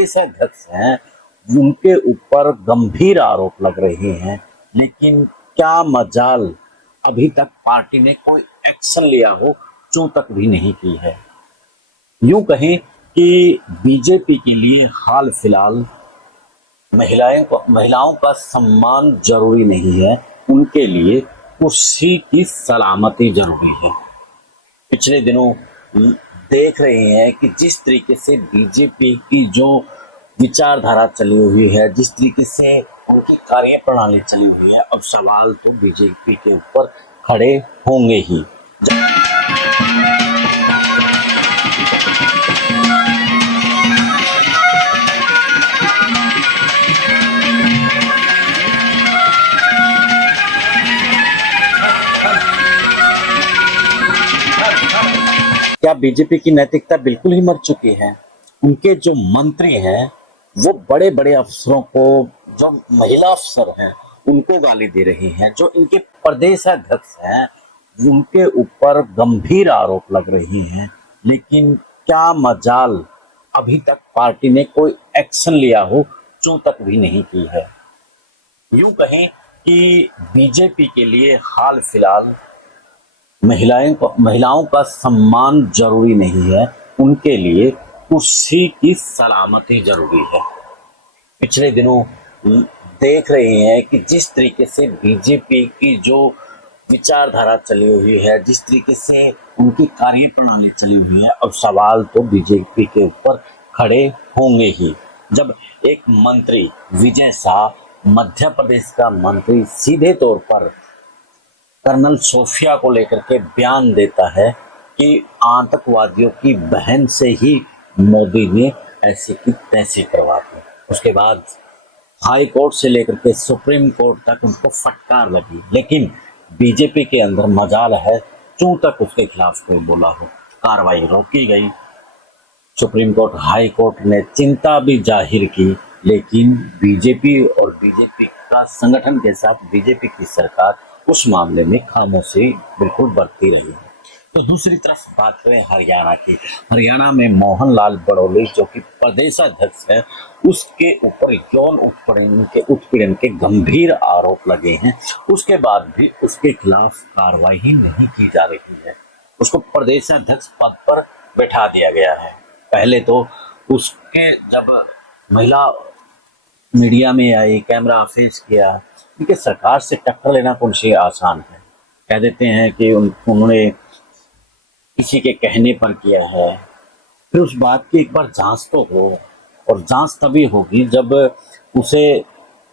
प्रदेश अध्यक्ष हैं उनके ऊपर गंभीर आरोप लग रहे हैं, लेकिन क्या मजाल अभी तक पार्टी ने कोई एक्शन लिया हो, चूं तक भी नहीं की है। यूं कहें कि बीजेपी के लिए हाल फिलहाल महिलाओं का सम्मान जरूरी नहीं है, उनके लिए कुर्सी की सलामती जरूरी है। पिछले दिनों देख रहे हैं कि जिस तरीके से बीजेपी की जो विचारधारा चली हुई है, जिस तरीके से उनकी कार्य प्रणाली चली हुई है, अब सवाल तो बीजेपी के ऊपर खड़े होंगे ही। क्या बीजेपी की नैतिकता बिल्कुल ही मर चुकी है? उनके जो मंत्री हैं वो बड़े बड़े अफसरों को, जो महिला अफसर हैं उनको गाली दे रहे हैं, जो इनके प्रदेश अध्यक्ष हैं उनके ऊपर गंभीर आरोप लग रहे हैं, लेकिन क्या मजाल अभी तक पार्टी ने कोई एक्शन लिया हो, चूं तक भी नहीं की है। यूं कहें कि बीजेपी के लिए हाल फिलहाल महिलाओं का सम्मान जरूरी नहीं है, उनके लिए कुर्सी की सलामती जरूरी है। पिछले दिनों देख रहे हैं कि जिस तरीके से बीजेपी की जो विचारधारा चली हुई है, जिस तरीके से उनकी कार्य प्रणाली चली हुई है, अब सवाल तो बीजेपी के ऊपर खड़े होंगे ही। जब एक मंत्री विजय शाह, मध्य प्रदेश का मंत्री, सीधे तौर पर कर्नल सोफिया को लेकर के बयान देता है कि आतंकवादियों की बहन से ही मोदी ने ऐसी की तैसी करवा दी, उसके बाद हाई कोर्ट से लेकर के सुप्रीम कोर्ट तक उनको फटकार लगी, लेकिन बीजेपी के अंदर मजाल है, चूं तक उसके खिलाफ कोई बोला हो, कार्रवाई रोकी गई। सुप्रीम कोर्ट, हाई कोर्ट ने चिंता भी जाहिर की, लेकिन बीजेपी और बीजेपी का संगठन के साथ बीजेपी की सरकार उस मामले में खामोशी बिल्कुल बरती रही है। तो दूसरी तरफ बात करें हरियाणा की। हरियाणा में मोहन लाल बड़ौली जो कि प्रदेश अध्यक्ष है, उसके ऊपर यौन उत्पीड़न के गंभीर आरोप लगे हैं, उसके बाद भी उसके खिलाफ कार्रवाई ही नहीं की जा रही है। उसको प्रदेश अध्यक्ष पद पर बैठा दिया गया है। पहले तो उसके जब महिला मीडिया में आई, कैमरा फेस किया, क्योंकि सरकार से टक्कर लेना कौन सी आसान है। कह देते हैं कि उन्होंने किसी के कहने पर किया है, फिर उस बात की एक बार जांच तो हो, और जांच तभी होगी जब उसे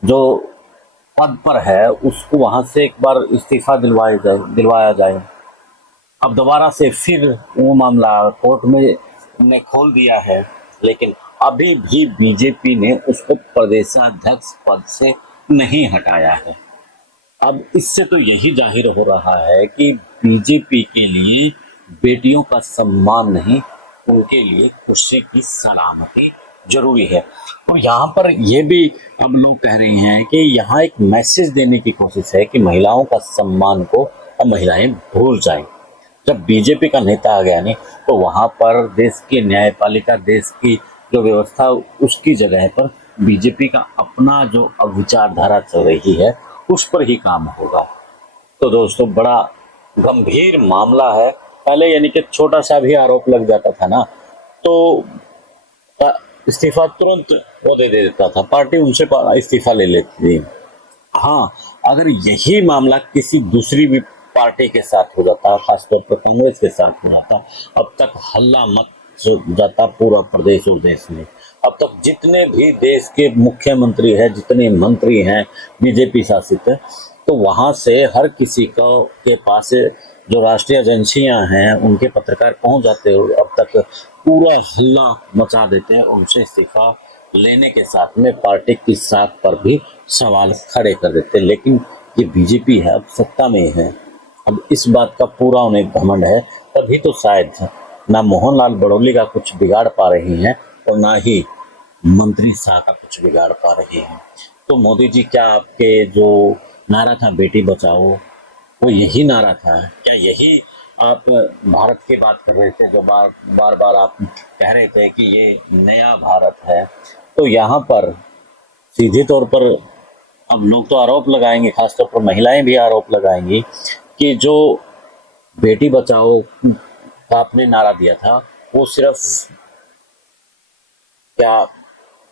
जो पद पर है उसको वहां से एक बार इस्तीफा दिलवाया जाए। अब दोबारा से फिर वो मामला कोर्ट में ने खोल दिया है, लेकिन अभी भी बीजेपी ने उसको प्रदेशाध्यक्ष पद से नहीं हटाया है। अब इससे तो यही जाहिर हो रहा है कि बीजेपी के लिए बेटियों का सम्मान नहीं, उनके लिए कुर्सी की सलामती जरूरी है। और यहाँ पर यह भी अब लोग कह रहे हैं कि यहाँ एक मैसेज देने की कोशिश है कि महिलाओं का सम्मान को अब महिलाएं भूल जाएं। जब बीजेपी का नेता आ गया नहीं, तो वहां पर देश की न्यायपालिका, देश की जो व्यवस्था, उसकी जगह पर बीजेपी का अपना जो अब विचारधारा चल रही है उस पर ही काम होगा। तो दोस्तों, बड़ा गंभीर मामला है। पहले यानी कि छोटा सा भी आरोप लग जाता था ना, तो इस्तीफा तुरंत वो दे देता था, पार्टी उनसे इस्तीफा ले लेती थी। हाँ, अगर यही मामला किसी दूसरी भी पार्टी के साथ हो जाता, खासतौर पर कांग्रेस के साथ हो जाता, अब तक हल्ला मच जाता पूरा प्रदेश और देश में। अब तक जितने भी देश के मुख्यमंत्री हैं, जितने मंत्री हैं बीजेपी शासित है, तो वहां से हर किसी को के पास जो राष्ट्रीय एजेंसियां हैं उनके पत्रकार पहुंच जाते हैं, अब तक पूरा हल्ला मचा देते हैं, उनसे इस्तीफा लेने के साथ में पार्टी की साख पर भी सवाल खड़े कर देते हैं। लेकिन ये बीजेपी है, अब सत्ता में है, अब इस बात का पूरा उन्हें घमंड है, तभी तो शायद ना मोहन लाल बड़ौली का कुछ बिगाड़ पा रही हैं और ना ही मंत्री शाह का कुछ बिगाड़ पा रही हैं। तो मोदी जी, क्या आपके जो नारा था बेटी बचाओ, वो यही नारा था? क्या यही आप भारत की बात कर रहे थे, जो बार बार आप कह रहे थे कि ये नया भारत है, तो यहाँ पर सीधे तौर पर अब लोग तो आरोप लगाएंगे, खासतौर पर महिलाएं भी आरोप लगाएंगी कि जो बेटी बचाओ का आपने नारा दिया था, वो सिर्फ क्या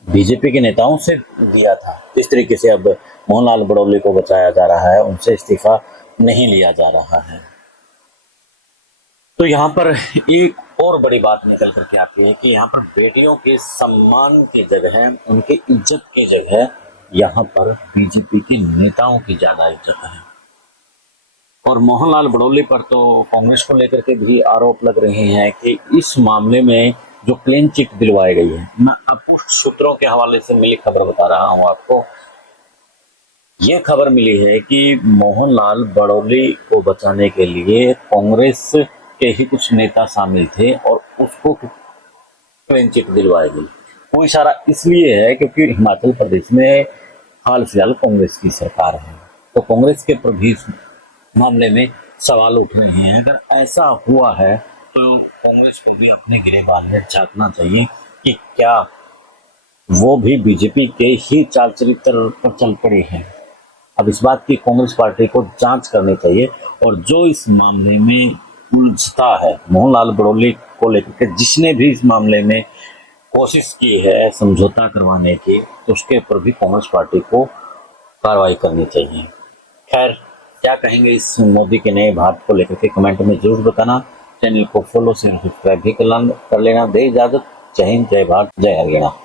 बीजेपी के नेताओं से दिया था। इस तरीके से अब मोहनलाल बड़ौली को बचाया जा रहा है, उनसे इस्तीफा नहीं लिया जा रहा है। तो यहाँ पर एक और बड़ी बात निकल करके आती है कि यहाँ पर बेटियों के सम्मान की जगह, उनके इज्जत की जगह यहाँ पर बीजेपी के नेताओं की ज्यादा इज्जत है। और मोहनलाल बड़ौली पर तो कांग्रेस को लेकर के भी आरोप लग रहे हैं कि इस मामले में जो क्लीन चिट दिलवाई गई है, मैं आपको सूत्रों के हवाले से मिली खबर बता रहा हूं आपको। ये खबर मिली है कि मोहनलाल बड़ौली को बचाने के लिए कांग्रेस के ही कुछ नेता शामिल थे और उसको क्लीन चिट दिलवाई गई। वो इशारा इसलिए है क्योंकि हिमाचल प्रदेश में हाल फिलहाल कांग्रेस की सरकार है, तो कांग्रेस के प्रति मामले में सवाल उठ रहे हैं। अगर ऐसा हुआ है तो कांग्रेस को भी अपने गिरेबान में झांकना चाहिए कि क्या वो भी बीजेपी के ही चाल चरित्र पर चल पड़ी है। अब इस बात की कांग्रेस पार्टी को जांच करनी चाहिए, और जो इस मामले में उलझता है मोहनलाल बड़ौली को लेकर के, जिसने भी इस मामले में कोशिश की है समझौता करवाने की, तो उसके ऊपर भी कांग्रेस पार्टी को कार्रवाई करनी चाहिए। खैर, क्या कहेंगे इस मोदी के नए भारत को लेकर के कमेंट में जरूर बताना। चैनल को फॉलो शेयर सब्सक्राइब भी कर लेना। दे इजाजत। जय हिंद, जय भारत, जय हरियाणा।